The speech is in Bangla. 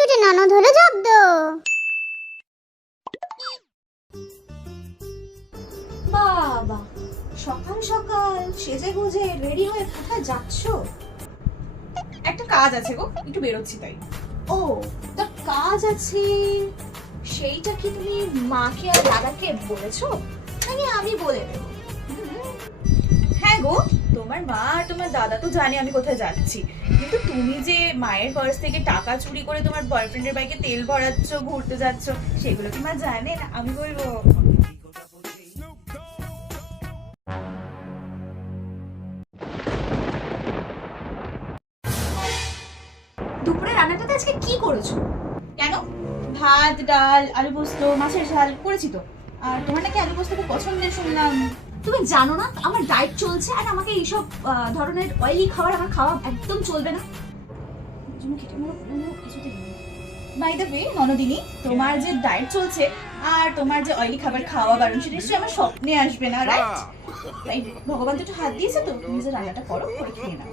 ফুটফুটে ননদ হলো জব্দ। বাবা, সকাল সকাল সেজে গুজে রেডি হয়ে কোথায় যাচ্ছো? একটা কাজ আছে গো, একটু বেরোচ্ছি তাই। ও, তা কাজ আছে সেইটা কি তুমি মাকে আর দাদাকে বলেছো নাকি আমি বলে দেবো? হ্যাঁ গো, তোমার মা আর তোমার দাদা তো জানে আমি কোথায় যাচ্ছি, কিন্তু তুমি যে মায়ের পার্স থেকে টাকা চুরি করে তোমার বয়ফ্রেন্ডের বাইকে তেল ভরাচ্ছ, ঘুরতে যাচ্ছ, সেগুলো কি মা জানে না? আমি বলবো। দুপুরে রান্নাটাতে আজকে কি করেছো? কেন? ভাত, ডাল, আলু পোস্ত, মাছের ঝাল করেছি তো। আর তোমার নাকি আলু পোস্ত খুব পছন্দের শুনলাম। তুমি জানো না আমার ডায়েট চলছে, আর আমাকে এইসব ধরনের অয়েলি খাবার আমার খাওয়া একদম চলবে না। বাই দ্য ওয়ে ননদিনী, তোমার যে ডায়েট চলছে আর তোমার যে অয়েলি খাবার খাওয়া বারণ, সেটা নিশ্চয়ই আমার স্বপ্নে আসবে না, রাইট? তাই ভগবান তো একটু হাত দিয়েছে, তো নিজের রান্নাটা করো, করে খেয়ে নাও।